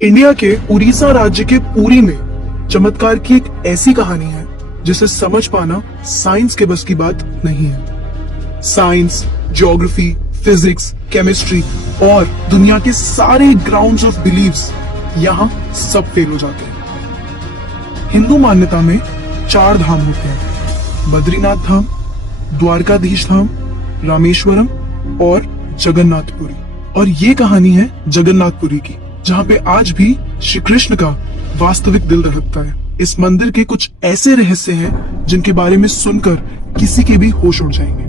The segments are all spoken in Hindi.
इंडिया के उड़ीसा राज्य के पुरी में चमत्कार की एक ऐसी कहानी है जिसे समझ पाना साइंस के बस की बात नहीं है। साइंस, ज्योग्राफी, फिजिक्स, केमिस्ट्री और दुनिया के सारे ग्राउंड्स ऑफ बिलीव्स यहाँ सब फेल हो जाते हैं। हिंदू मान्यता में 4 धाम होते हैं: बद्रीनाथ धाम, द्वारकाधीश धाम, रामेश्वरम और जगन्नाथपुरी। और ये कहानी है जगन्नाथपुरी की, जहाँ पे आज भी श्री कृष्ण का वास्तविक दिल धड़कता है। इस मंदिर के कुछ ऐसे रहस्य हैं जिनके बारे में सुनकर किसी के भी होश उड़ जाएंगे।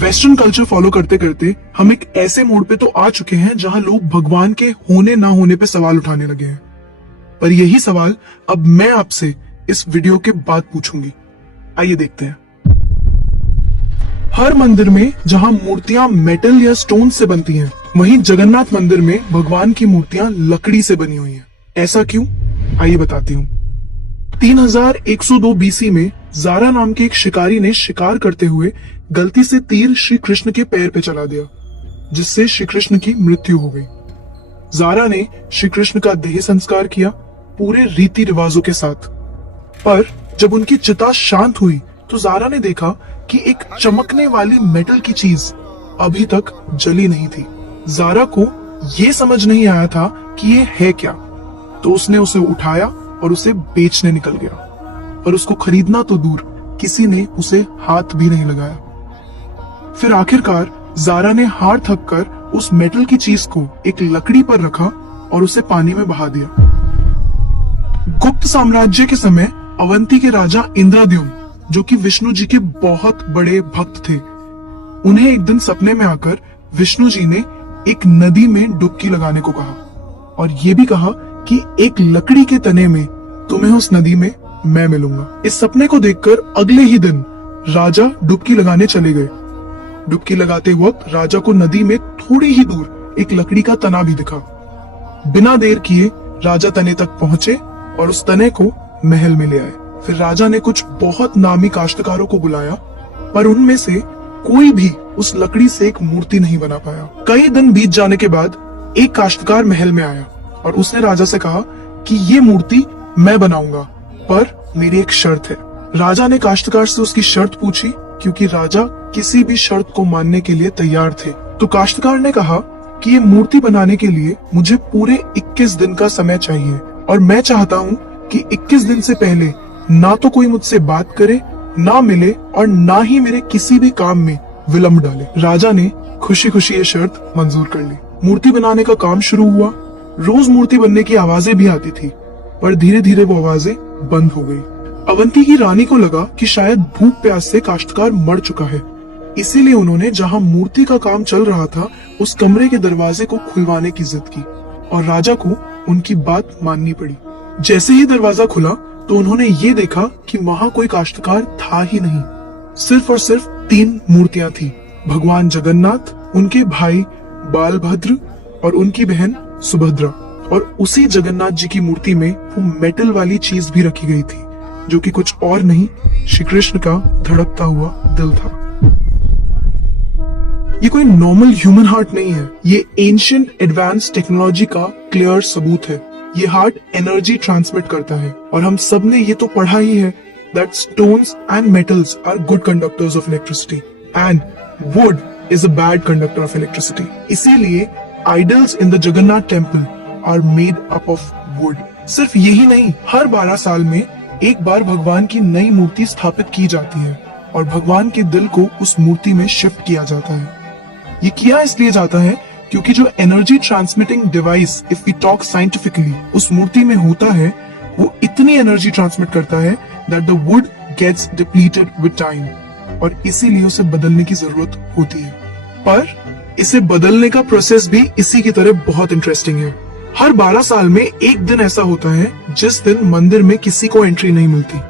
वेस्टर्न कल्चर फॉलो करते करते हम एक ऐसे मोड़ पे तो आ चुके हैं जहां लोग भगवान के होने ना होने पे सवाल उठाने लगे हैं। पर यही सवाल अब मैं आपसे इस वीडियो के बाद पूछूंगी। आइए देखते हैं। हर मंदिर में जहां मूर्तियां मेटल या स्टोन से बनती हैं, वहीं जगन्नाथ मंदिर में भगवान की मूर्तियां लकड़ी से बनी हुई हैं। ऐसा क्यों? आइए बताती हूँ। 3102 बीसी में जारा नाम के एक शिकारी ने शिकार करते हुए गलती से तीर श्री कृष्ण के पैर पे चला दिया, जिससे श्री कृष्ण की मृत्यु हो गई। जारा ने श्री कृष्ण का देह संस्कार किया पूरे रीति रिवाजों के साथ। पर जब उनकी चिता शांत हुई तो जारा ने देखा कि एक चमकने वाली मेटल की चीज अभी तक जली नहीं थी। जारा को ये समझ नहीं आया था कि ये है क्या, तो उसने उसे उठाया और उसे बेचने निकल गया। पर उसको खरीदना तो दूर, किसी ने उसे हाथ भी नहीं लगाया। फिर आखिरकार जारा ने हार थक कर उस मेटल की चीज को एक लकड़ी पर रखा और उसे पानी में बहा दिया। गुप्त साम्राज्य के समय अवंती के राजा इंद्रद्युम्न, जो कि विष्णु जी के बहुत बड़े भक्त थे, उन्हें एक दिन सपने में आकर विष्णु जी ने एक नदी में डुबकी लगाने को कहा और ये भी कहा कि एक लकड़ी के तने में तुम्हें उस नदी में मैं मिलूंगा। इस सपने को देखकर अगले ही दिन राजा डुबकी लगाने चले गए। डुबकी लगाते वक्त राजा को नदी में थोड़ी ही दूर एक लकड़ी का तना भी दिखा। बिना देर किए राजा तने तक पहुंचे और उस तने को महल में ले आए। फिर राजा ने कुछ बहुत नामी काश्तकारों को बुलाया, पर उनमें से कोई भी उस लकड़ी से एक मूर्ति नहीं बना पाया। कई दिन बीत जाने के बाद एक काश्तकार महल में आया और उसने राजा से कहा कि ये मूर्ति मैं बनाऊंगा, पर मेरी एक शर्त है। राजा ने काश्तकार से उसकी शर्त पूछी, क्योंकि राजा किसी भी शर्त को मानने के लिए तैयार थे। तो काश्तकार ने कहा कि ये मूर्ति बनाने के लिए मुझे पूरे 21 दिन का समय चाहिए और मैं चाहता हूँ कि 21 दिन से पहले ना तो कोई मुझसे बात करे, ना मिले और ना ही मेरे किसी भी काम में विलंब डाले। राजा ने खुशी खुशी ये शर्त मंजूर कर ली। मूर्ति बनाने का काम शुरू हुआ। रोज मूर्ति बनने की आवाजें भी आती थी, पर धीरे धीरे वो आवाजें बंद हो गई। अवंती की रानी को लगा कि शायद भूख प्यास से काश्तकार मर चुका है, इसीलिए उन्होंने जहाँ मूर्ति का काम चल रहा था उस कमरे के दरवाजे को खुलवाने की जिद की और राजा को उनकी बात माननी पड़ी। जैसे ही दरवाजा खुला तो उन्होंने ये देखा कि वहाँ कोई काश्तकार था ही नहीं। सिर्फ और सिर्फ 3 मूर्तियां थी: भगवान जगन्नाथ, उनके भाई बालभद्र और उनकी बहन सुभद्रा। और उसी जगन्नाथ जी की मूर्ति में वो मेटल वाली चीज भी रखी गई थी, जो कि कुछ और नहीं, श्री कृष्ण का धड़कता हुआ दिल था। ये कोई नॉर्मल ह्यूमन हार्ट नहीं है, ये एंशिएंट एडवांस टेक्नोलॉजी का क्लियर सबूत है। ये हार्ट एनर्जी ट्रांसमिट करता है और हम सब ने ये तो पढ़ा ही है that stones and metals are good conductors of electricity and wood is a bad conductor of electricity. इसीलिए idols in the Jagannath temple are made up of wood. सिर्फ यही नहीं, हर 12 साल में एक बार भगवान की नई मूर्ति स्थापित की जाती है और भगवान के दिल को उस मूर्ति में शिफ्ट किया जाता है। ये किया इसलिए जाता है क्योंकि जो energy transmitting device, if we talk scientifically, उस मूर्ति में होता है, वो इतनी एनर्जी ट्रांसमिट करता है that the wood gets depleted with time और इसीलिए उसे बदलने की जरूरत होती है। पर इसे बदलने का प्रोसेस भी इसी की तरह बहुत इंटरेस्टिंग है। हर 12 साल में एक दिन ऐसा होता है जिस दिन मंदिर में किसी को एंट्री नहीं मिलती।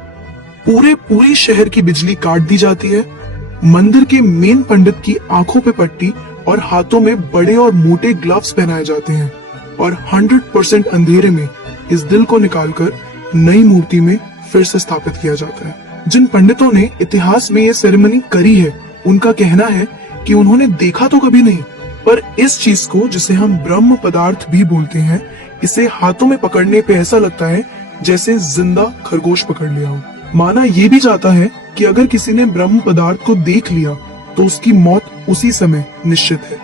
पूरी शहर की बिजली काट दी जाती है। मंदिर के मेन पंडित की आंखों पे पट्टी और हाथों में बड़े और मोटे ग्लव्स पहनाए जाते हैं और 100% अंधेरे में इस दिल को निकालकर नई मूर्ति में फिर से स्थापित किया जाता है। जिन पंडितों ने इतिहास में ये सेरेमनी करी है, उनका कहना है कि उन्होंने देखा तो कभी नहीं, पर इस चीज को, जिसे हम ब्रह्म पदार्थ भी बोलते हैं, इसे हाथों में पकड़ने पे ऐसा लगता है जैसे जिंदा खरगोश पकड़ लिया हो। माना ये भी जाता है कि अगर किसी ने ब्रह्म पदार्थ को देख लिया तो उसकी मौत उसी समय निश्चित है।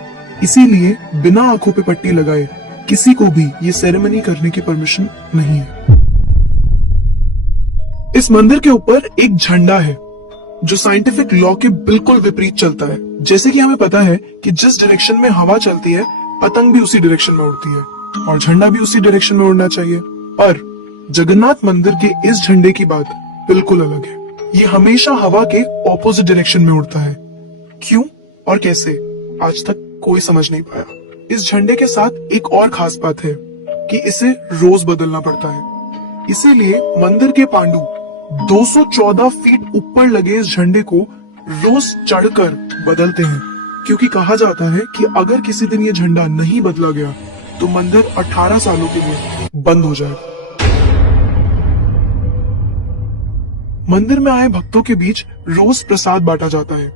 इसीलिए बिना आंखों पे पट्टी लगाए किसी को भी ये सेरेमनी करने की परमिशन नहीं है। इस मंदिर के ऊपर एक झंडा है जो साइंटिफिक लॉ के बिल्कुल विपरीत चलता है। जैसे कि हमें पता है कि जिस डायरेक्शन में हवा चलती है पतंग भी उसी डायरेक्शन में उड़ती है और झंडा भी उसी डायरेक्शन में उड़ना चाहिए। पर जगन्नाथ मंदिर के इस झंडे की बात बिल्कुल अलग है। ये हमेशा हवा के ऑपोजिट डायरेक्शन में उड़ता है। क्यों और कैसे आज तक कोई समझ नहीं पाया। इस झंडे के साथ एक और खास बात है कि इसे रोज बदलना पड़ता है। इसीलिए मंदिर के पांडु 214 फीट ऊपर लगे इस झंडे को रोज चढ़कर बदलते हैं, क्योंकि कहा जाता है कि अगर किसी दिन ये झंडा नहीं बदला गया तो मंदिर 18 सालों के लिए बंद हो जाएगा। मंदिर में आए भक्तों के बीच रोज प्रसाद बांटा जाता है।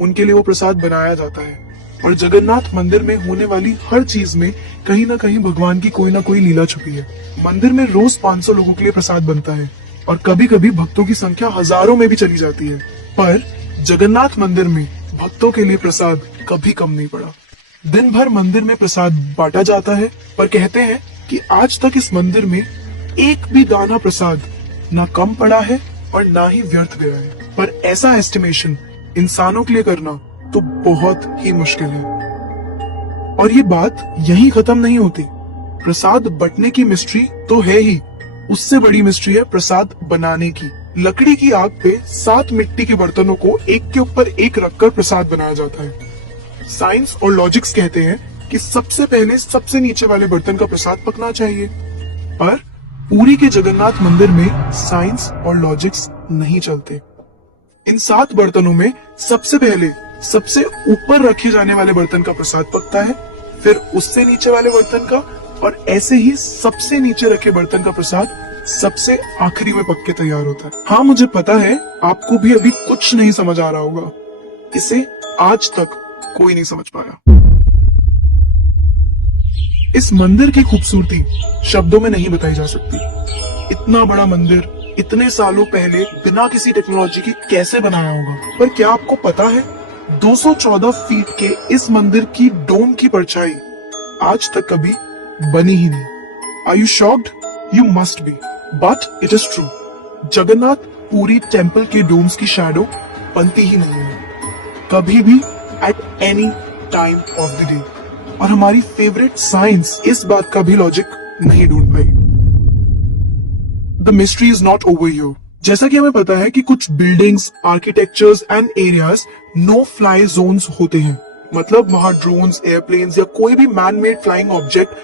उनके लिए वो प्रसाद बनाया जाता है और जगन्नाथ मंदिर में होने वाली हर चीज में कहीं ना कहीं भगवान की कोई ना कोई लीला छुपी है। मंदिर में रोज 500 लोगों के लिए प्रसाद बनता है और कभी कभी भक्तों की संख्या हजारों में भी चली जाती है। पर जगन्नाथ मंदिर में भक्तों के लिए प्रसाद कभी कम नहीं पड़ा। दिन भर मंदिर में प्रसाद बांटा जाता है, पर कहते हैं कि आज तक इस मंदिर में एक भी दाना प्रसाद ना कम पड़ा है और ना ही व्यर्थ गया है। पर ऐसा एस्टिमेशन इंसानों के लिए करना तो बहुत ही मुश्किल है। और ये बात यहीं खत्म नहीं होती। प्रसाद बंटने की मिस्ट्री तो है ही, उससे बड़ी मिस्ट्री है प्रसाद बनाने की। लकड़ी की आग पे 7 मिट्टी के बर्तनों को एक के ऊपर एक रखकर प्रसाद बनाया जाता है। साइंस और लॉजिक्स कहते हैं कि सबसे पहले सबसे नीचे वाले बर्तन का प्रसाद पकना चाहिए, पर पुरी के जगन्नाथ मंदिर में साइंस और लॉजिक्स नहीं चलते। इन 7 बर्तनों में सबसे पहले सबसे ऊपर रखे जाने वाले बर्तन का प्रसाद पकता है, फिर उससे नीचे वाले बर्तन का, और ऐसे ही सबसे नीचे रखे बर्तन का प्रसाद सबसे आखिरी में पक के तैयार होता है। हाँ, मुझे पता है आपको भी अभी कुछ नहीं समझ आ रहा होगा। इसे आज तक कोई नहीं समझ पाया। इस मंदिर की खूबसूरती शब्दों में नहीं बताई जा सकती। इतना बड़ा मंदिर इतने सालों पहले बिना किसी टेक्नोलॉजी के कैसे बनाया होगा। पर क्या आपको पता है 214 फीट के इस मंदिर की डोम की परछाई आज तक कभी बनी ही नहीं। Are you shocked? You must be, but it is true. Jagannath Puri temple के डोम्स की शैडो बनती ही नहीं है कभी भी, at any time of the day. और हमारी फेवरेट साइंस इस बात का भी लॉजिक नहीं ढूंढ पाई। The mystery is not over here. जैसा कि हमें पता है कि कुछ buildings, architectures and areas no fly zones होते हैं, मतलब वहां ड्रोन्स, एयरप्लेन्स या कोई भी मैन मेड फ्लाइंग ऑब्जेक्ट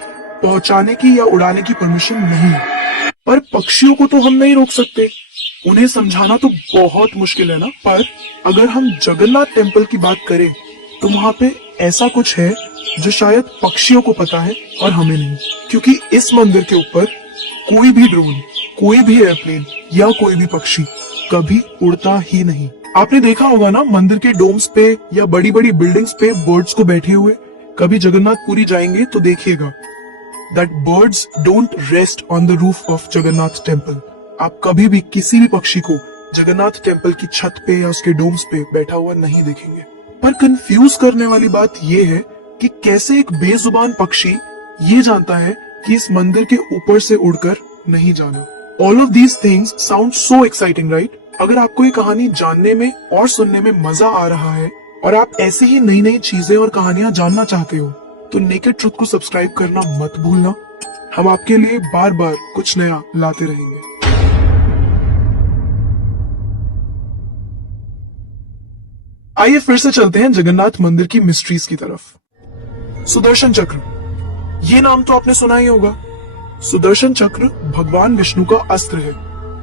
पहुंचाने की या उड़ाने की परमिशन नहीं है। पर पक्षियों को तो हम नहीं रोक सकते, उन्हें समझाना तो बहुत मुश्किल है ना। पर अगर हम जगन्नाथ टेम्पल की बात करें तो वहां पे ऐसा कुछ है जो शायद पक्षियों को पता है और हमें नहीं, क्योंकि इस मंदिर के ऊपर कोई भी ड्रोन, कोई भी एयरप्लेन या कोई भी पक्षी कभी उड़ता ही नहीं। आपने देखा होगा ना मंदिर के डोम्स पे या बड़ी बड़ी बिल्डिंग्स पे बर्ड्स को बैठे हुए। कभी जगन्नाथपुरी जाएंगे तो देखिएगा that birds don't rest on the roof of Jagannath temple. आप कभी भी किसी भी पक्षी को जगन्नाथ टेम्पल की छत पे या उसके डोम्स पे बैठा हुआ नहीं देखेंगे। पर कंफ्यूज करने वाली बात यह है कि कैसे एक बेजुबान पक्षी ये जानता है कि इस मंदिर के ऊपर से उड़कर नहीं जाना। All of these things sound so exciting, right? अगर आपको ये कहानी जानने में और सुनने में मजा आ रहा है और आप ऐसे ही नई नई चीजें और कहानियां जानना चाहते हो तो नेकेड ट्रुथ को सब्सक्राइब करना मत भूलना। हम आपके लिए बार बार कुछ नया लाते रहेंगे। आइए फिर से चलते हैं जगन्नाथ मंदिर की मिस्ट्रीज की तरफ। सुदर्शन चक्र, ये नाम तो आपने सुना ही होगा। सुदर्शन चक्र भगवान विष्णु का अस्त्र है।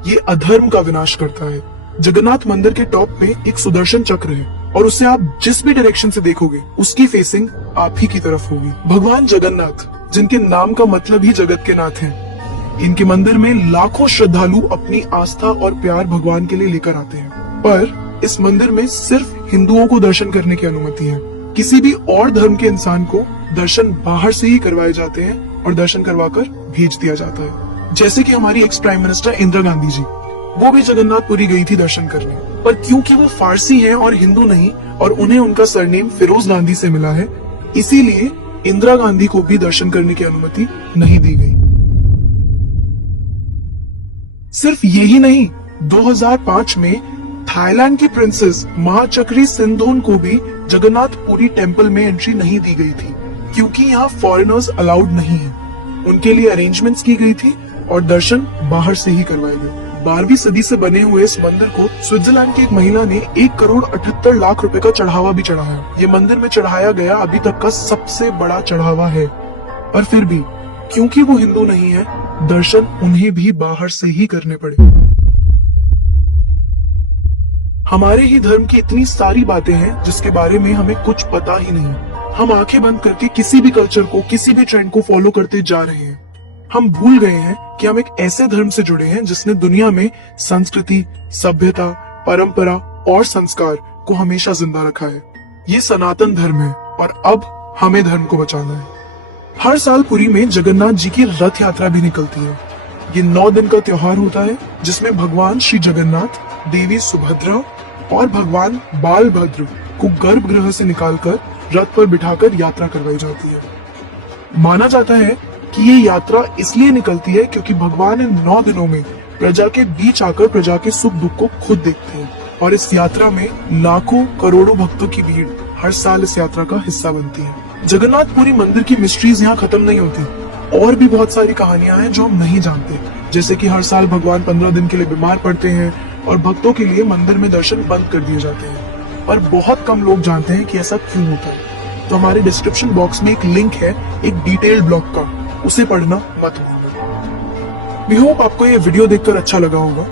ये अधर्म का विनाश करता है। जगन्नाथ मंदिर के टॉप पे एक सुदर्शन चक्र है और उसे आप जिस भी डायरेक्शन से देखोगे उसकी फेसिंग आप ही की तरफ होगी। भगवान जगन्नाथ, जिनके नाम का मतलब ही जगत के नाथ है, इनके मंदिर में लाखों श्रद्धालु अपनी आस्था और प्यार भगवान के लिए लेकर आते हैं। पर इस मंदिर में सिर्फ हिंदुओं को दर्शन करने की अनुमति है। किसी भी और धर्म के इंसान को दर्शन बाहर से ही करवाए जाते हैं और दर्शन करवाकर भेज दिया जाता है। जैसे कि हमारी ex prime minister Indira Gandhi ji, वो भी जगन्नाथपुरी गई थी दर्शन करने, पर क्योंकि वो फारसी हैं और हिंदू नहीं, और उन्हें उनका सरनेम फिरोज गांधी से मिला है, इसीलिए इंदिरा गांधी को भी दर्शन करने की अनुमति नहीं दी गई। सिर्फ यही नहीं, 2005 में थाईलैंड की प्रिंसेस महाचक्री सिंधोन को भी जगन्नाथपुरी टेम्पल में एंट्री नहीं दी गई थी, क्योंकि यहाँ फॉरेनर्स अलाउड नहीं है। उनके लिए अरेंजमेंट्स की गई थी और दर्शन बाहर से ही करवाए गए। 12वीं सदी से बने हुए इस मंदिर को स्विट्जरलैंड की एक महिला ने 1,78,00,000 रुपए का चढ़ावा भी चढ़ाया। ये मंदिर में चढ़ाया गया अभी तक का सबसे बड़ा चढ़ावा है। पर फिर भी क्योंकि वो हिंदू नहीं है, दर्शन उन्हें भी बाहर से ही करने पड़े। हमारे ही धर्म की इतनी सारी बातें हैं जिसके बारे में हमें कुछ पता ही नहीं। हम आंखें बंद करके किसी भी कल्चर को, किसी भी ट्रेंड को फॉलो करते जा रहे हैं। हम भूल गए हैं कि हम एक ऐसे धर्म से जुड़े हैं जिसने दुनिया में संस्कृति, सभ्यता, परंपरा और संस्कार को हमेशा जिंदा रखा है। ये सनातन धर्म है और अब हमें धर्म को बचाना है। हर साल पुरी में जगन्नाथ जी की रथ यात्रा भी निकलती है। ये 9 दिन का त्योहार होता है जिसमें भगवान श्री जगन्नाथ, देवी सुभद्रा और भगवान बालभद्र को गर्भगृह से निकालकर रथ पर बिठाकर यात्रा करवाई जाती है। माना जाता है कि ये यात्रा इसलिए निकलती है क्योंकि भगवान इन 9 दिनों में प्रजा के बीच आकर प्रजा के सुख दुख को खुद देखते हैं, और इस यात्रा में लाखों करोड़ों भक्तों की भीड़ हर साल इस यात्रा का हिस्सा बनती है। जगन्नाथपुरी मंदिर की मिस्ट्रीज यहाँ खत्म नहीं होती। और भी बहुत सारी कहानियां हैं जो हम नहीं जानते, जैसे कि हर साल भगवान 15 दिन के लिए बीमार पड़ते हैं और भक्तों के लिए मंदिर में दर्शन बंद कर दिए जाते हैं। पर बहुत कम लोग जानते हैं कि ऐसा क्यों होता है। तो हमारे डिस्क्रिप्शन बॉक्स में एक लिंक है एक डिटेल्ड ब्लॉग का, उसे पढ़ना मत भूलना। वी होप आपको ये वीडियो देखकर अच्छा लगा होगा।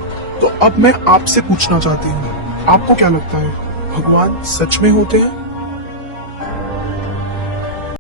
तो अब मैं आपसे पूछना चाहती हूँ, आपको क्या लगता है, भगवान सच में होते हैं